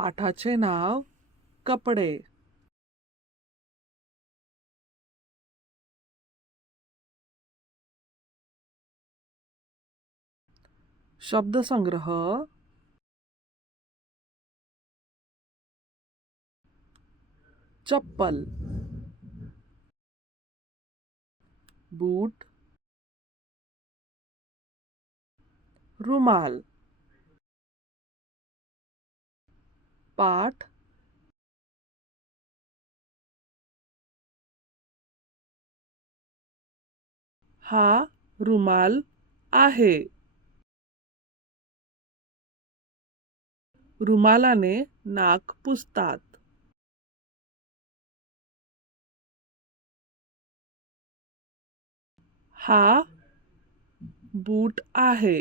पाठाचे नाव कपडे. शब्दसंग्रह. चप्पल, बूट, रुमाल, पाठ, हा रुमाल आहे. रुमालाने नाक पुसतात. हा बूट आहे.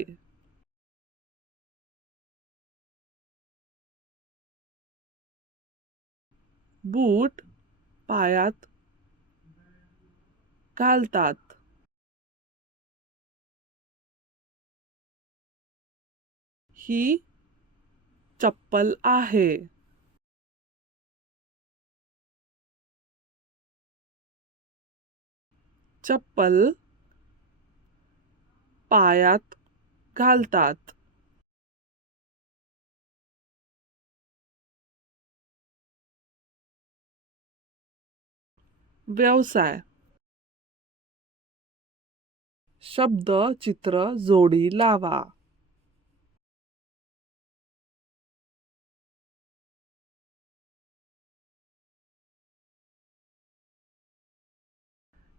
बूट पायात घालतात. ही चप्पल आहे. चप्पल पायात घालतात. व्यवसाय. शब्द चित्र जोडी लावा.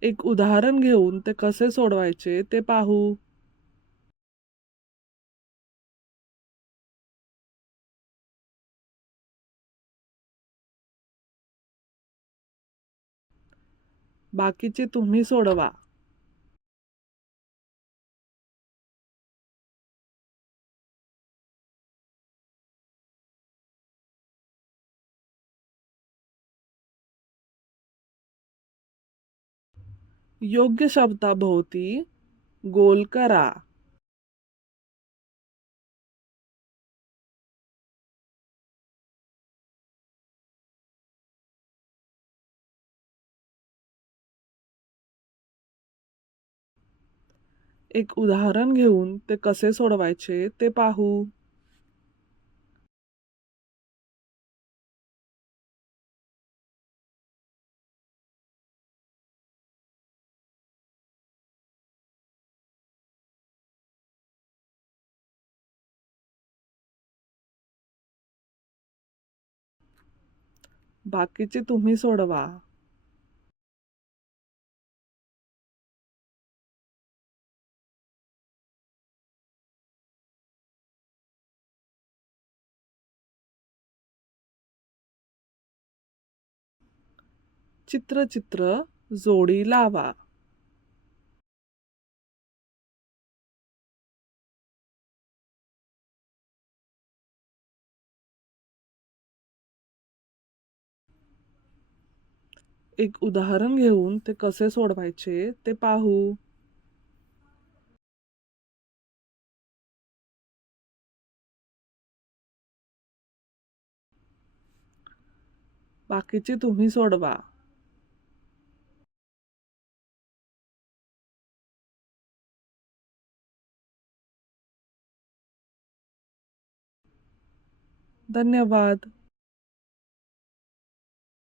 एक उदाहरण घेऊन ते कसे सोडवायचे ते पाहू. बाकीचे तुम्ही सोडवा. योग्य शब्दाभोवती गोल करा. एक उदाहरण घेऊन ते कसे सोडवायचे ते पाहू. बाकीचे तुम्ही सोडवा. चित्र जोडी लावा. एक उदाहरण घेऊन ते कसे सोडवायचे ते पाहू. बाकीचे तुम्ही सोडवा. धन्यवाद.